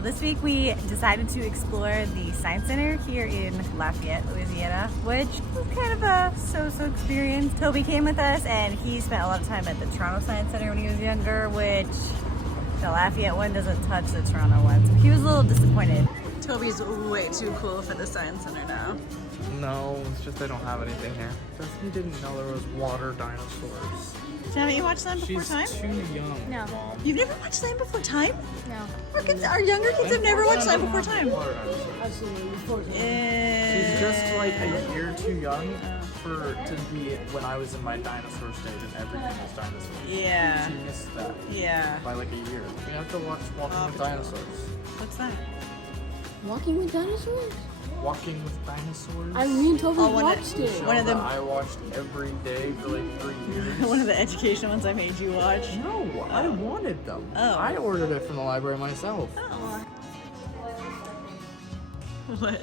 So this week we decided to explore the Science Center here in Lafayette, Louisiana, which was kind of a so-so experience. Toby came with us and he spent a lot of time at the Toronto Science Center when he was younger, which the Lafayette one doesn't touch the Toronto one. So he was a little disappointed. Toby's way too cool for the Science Center now. No, it's just they don't have anything here. He didn't know there was water dinosaurs. Haven't you watched Land Before Time? She's too young, No. Mom. You've never watched Land Before Time? No. Our younger kids have never watched Land Before Time. I've seen it before. She's just like a year too young to be when I was in my dinosaur stage and everything was dinosaurs. Yeah. She missed that Yeah. by like a year. We have to watch Walking with Dinosaurs. What's that? Walking with Dinosaurs? Walking with Dinosaurs? I mean, Toby Oh, watched it. Show One of them- that I watched every day for like 3 years. One of the education ones I made you watch. No, I wanted them. Oh. I ordered it from the library myself. Oh. What?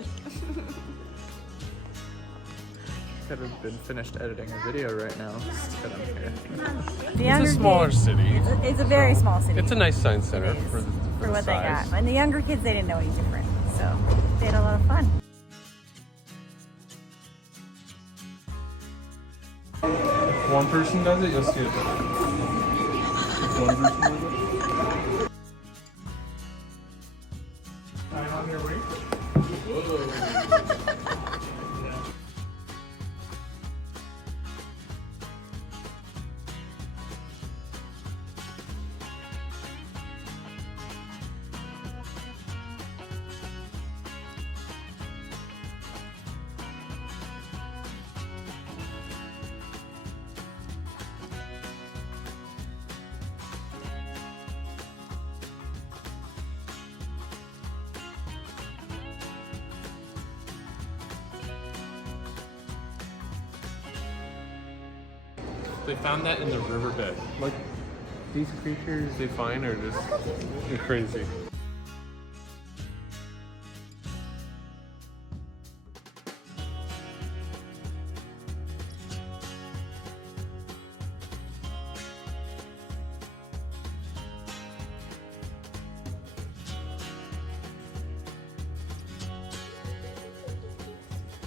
Could have been finished editing a video right now. Just kidding here. The younger It's a smaller kids- city. It's a very small city. It's a nice science center It is, for the what they size. got. And the younger kids, they didn't know any different. So they had a lot of fun. If one person does it, you'll see it better. If one person does it. I'm on your way. They found that in the riverbed. Like, these creatures they find are just they're crazy.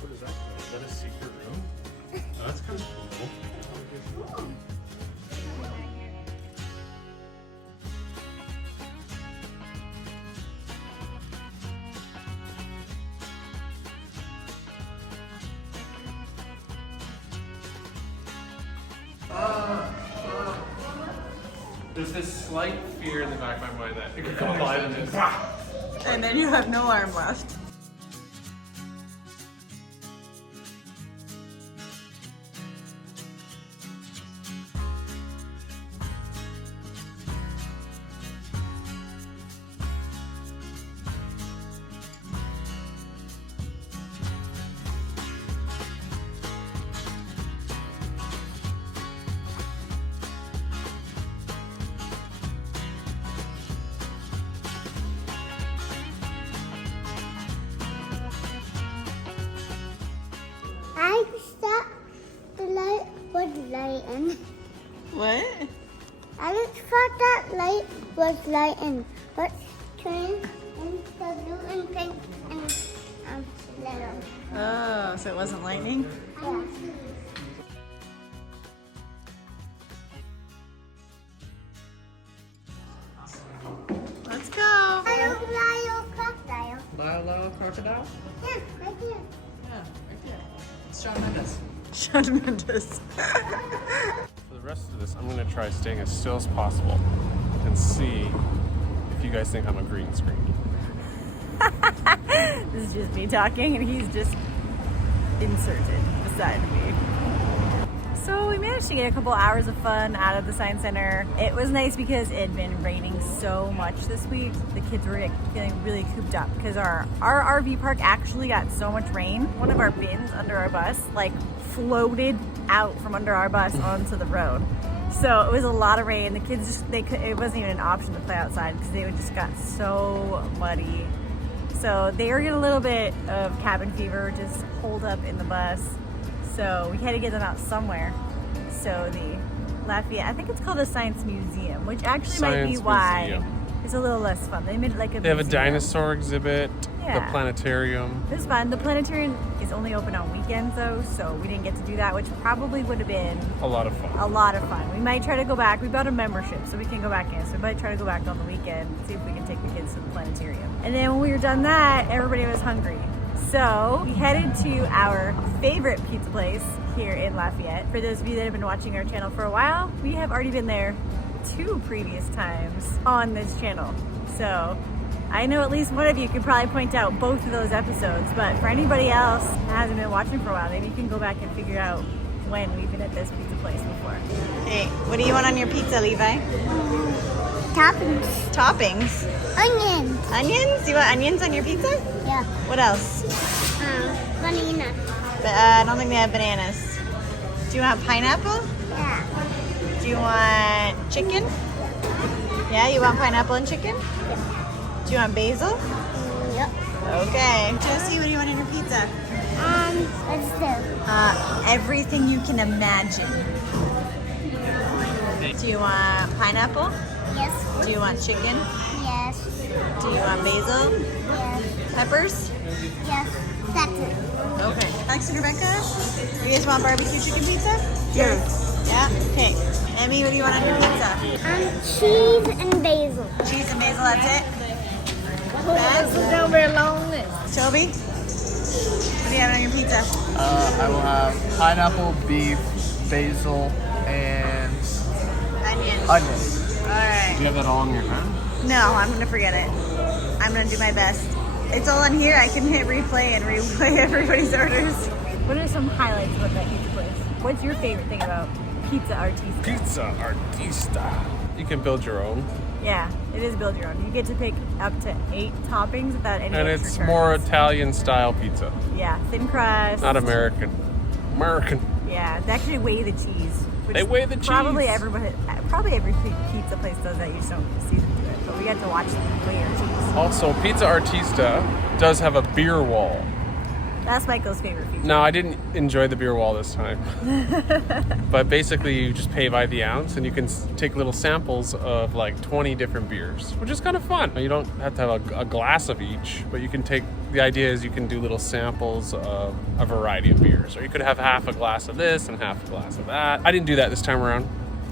What is that? Is that a secret room? Oh, that's kind of cool. There's this slight fear in the back of my mind that it could go live in this. And then you have no arm left. I thought the light was lighting. What? I just thought that light was lighting, but turned into blue and pink and little. Oh, so it wasn't lightning? Yeah. Let's go. Lyle crocodile. Lilo crocodile? Yeah, right there. Yeah, right there. It's Shawn Mendes. Shawn Mendes. For the rest of this, I'm gonna try staying as still as possible and see if you guys think I'm a green screen. This is just me talking and he's just inserted beside me. So we managed to get a couple hours of fun out of the Science Center. It was nice because it had been raining so much this week. The kids were feeling really cooped up because our RV park actually got so much rain. One of our bins under our bus like floated out from under our bus onto the road. So it was a lot of rain. The kids just, it wasn't even an option to play outside because they just got so muddy. So they were getting a little bit of cabin fever, just holed up in the bus. So we had to get them out somewhere. So the Lafayette, I think it's called a Science Museum, which actually might be Science why Museum. It's a little less fun. They made it like a They have a museum. dinosaur exhibit, Yeah. the planetarium. It was fun. The planetarium is only open on weekends though, so we didn't get to do that, which probably would have been A lot of fun. a lot of fun. We might try to go back. We bought a membership, so we can go back in. So we might try to go back on the weekend, see if we can take the kids to the planetarium. And then when we were done that, everybody was hungry. So we headed to our favorite pizza place here in Lafayette. For those of you that have been watching our channel for a while, we have already been there 2 previous times on this channel. So I know at least one of you could probably point out both of those episodes, but for anybody else that hasn't been watching for a while, maybe you can go back and figure out when we've been at this pizza place before. Hey, what do you want on your pizza, Levi? Toppings. Toppings? Onions. Onions? You want onions on your pizza? Yeah. What else? Banana. I don't think they have bananas. Do you want pineapple? Yeah. Do you want chicken? Yeah, you want pineapple and chicken? Do you want basil? Yep. Okay. Josie, what do you want in your pizza? Let's do. Everything you can imagine. Do you want pineapple? Yes. Do you want chicken? Yes. Do you want basil? Yes. Peppers? Yes. That's it. Okay. Alex and Rebecca, you guys want barbecue chicken pizza? Yes. Yeah? Okay. Emmy, what do you want on your pizza? Cheese and basil. Cheese and basil, that's it? That's a very long list. Toby? What do you have on your pizza? I will have pineapple, beef, basil, and Onion. onions. Do Alright. you have that all in your hand? No, I'm gonna forget it. I'm gonna do my best. It's all on here. I can hit replay and replay everybody's orders. What are some highlights about that pizza place? What's your favorite thing about Pizza Artista? Pizza Artista. You can build your own. Yeah, it is build your own. You get to pick up to 8 toppings without any And extra it's charges. more Italian style pizza, Yeah, thin crust. not American. American. Yeah, they actually weigh the cheese. Which They weigh the Probably cheese. probably every pizza place does that. You just don't see them do it. But we got to watch them weigh our cheese. Also, Pizza Artista does have a beer wall. That's Michael's favorite feature. No, I didn't enjoy the beer wall this time. But basically, you just pay by the ounce, and you can take little samples of like 20 different beers, which is kind of fun. You don't have to have a glass of each, but you can take. The idea is you can do little samples of a variety of beers, or you could have half a glass of this and half a glass of that. I didn't do that this time around.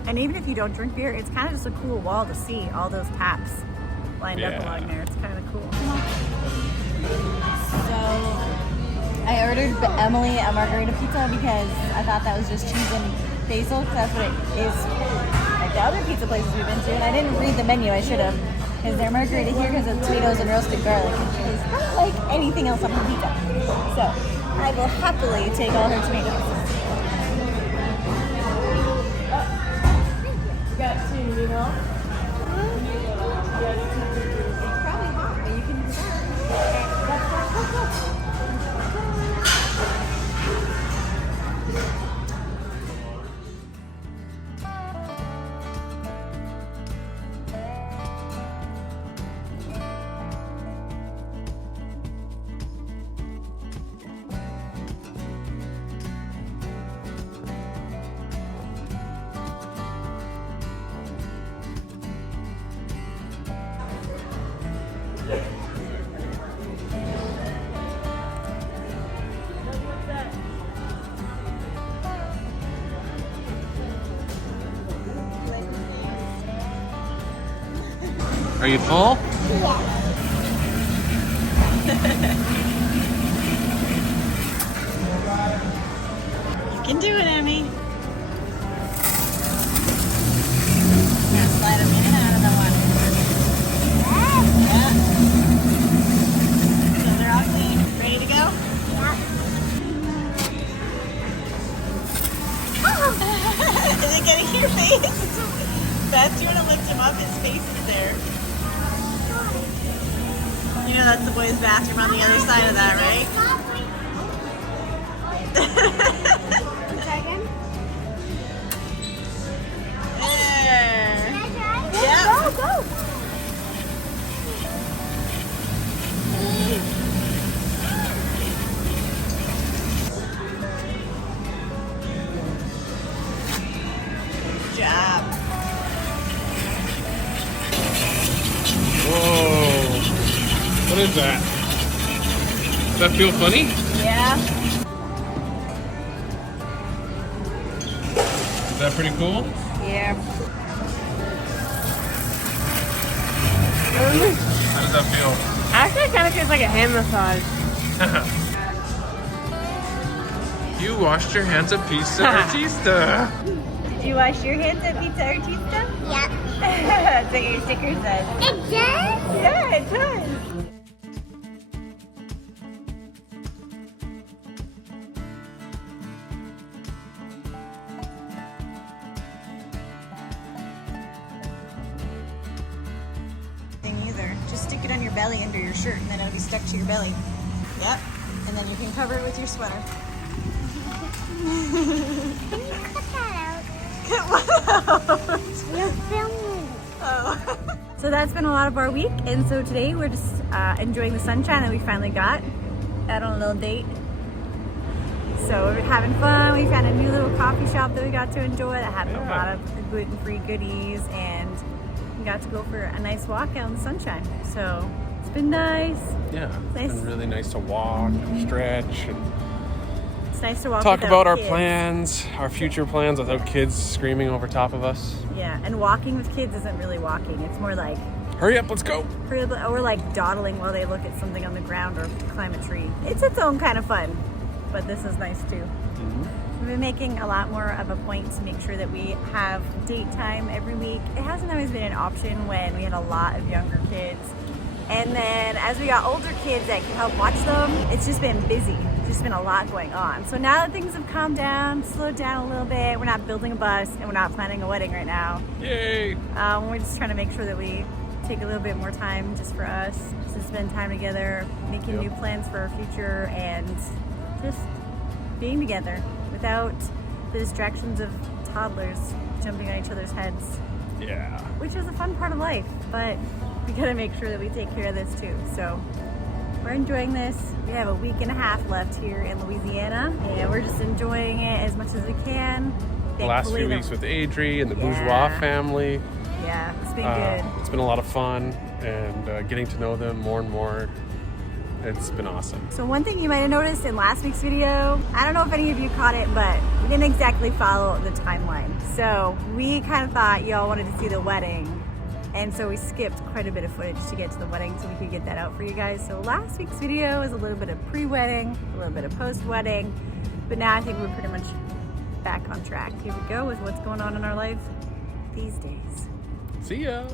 And even if you don't drink beer, it's kind of just a cool wall to see all those taps lined up Yeah. along there. It's kind of cool. So I ordered Emily a margarita pizza because I thought that was just cheese and basil, because that's what it is at the other pizza places we've been to. And I didn't read the menu. I should have. Because their margarita here has tomatoes and roasted garlic, which is not like anything else on the pizza. So I will happily take all her tomatoes. Got 2, you know? It's probably hot, but you can do that. Are you full? You can do it, Emmy. Now slide them in and out of the one. Yeah. So they're all clean. Ready to go? Is it getting your face? Beth, do you want to lift him up? His face is there. You know that's the boys' bathroom on the other side of that, right? There. Yep. Go. Good job. that? Does that feel funny? Yeah. Is that pretty cool? Yeah. How does that feel? Actually, it kind of feels like a hand massage. You washed your hands at Pizza Artista. Did you wash your hands at Pizza Artista? Yep. That's what your sticker says. It does? Yeah, it does. Either. Just stick it on your belly under your shirt and then it'll be stuck to your belly. Yep. And then you can cover it with your sweater. Can you cut that out? Cut what out? You're filming. Oh. So that's been a lot of our week, and so today we're just enjoying the sunshine that we finally got out on a little date. So we're having fun. We found a new little coffee shop that we got to enjoy that had a lot of gluten-free goodies, and we got to go for a nice walk out in the sunshine. So it's been nice. Yeah, Nice. it's been really nice to walk and stretch and It's nice to walk talk without about our kids. plans, our future plans without kids screaming over top of us. Yeah, and walking with kids isn't really walking. It's more like Hurry up, let's go. or like dawdling while they look at something on the ground or climb a tree. It's its own kind of fun, but this is nice too. We've been making a lot more of a point to make sure that we have date time every week. It hasn't always been an option when we had a lot of younger kids. And then as we got older kids that can help watch them, it's just been busy. It's just been a lot going on. So now that things have calmed down, slowed down a little bit, we're not building a bus and we're not planning a wedding right now. Yay. We're just trying to make sure that we take a little bit more time just for us to spend time together, making new plans for our future, and just being together without the distractions of toddlers jumping on each other's heads, Yeah. which is a fun part of life, but we gotta make sure that we take care of this too. So we're enjoying this. We have a week and a half left here in Louisiana, and we're just enjoying it as much as we can. The last Thankfully, few the- weeks with Adri and the Yeah. Bourgeois family. Yeah, it's been good. It's been a lot of fun, and getting to know them more and more. It's been awesome. So one thing you might have noticed in last week's video, I don't know if any of you caught it, but we didn't exactly follow the timeline. So we kind of thought y'all wanted to see the wedding, and so we skipped quite a bit of footage to get to the wedding so we could get that out for you guys. So last week's video was a little bit of pre-wedding, a little bit of post-wedding, but now I think we're pretty much back on track. Here we go with what's going on in our life these days. See ya.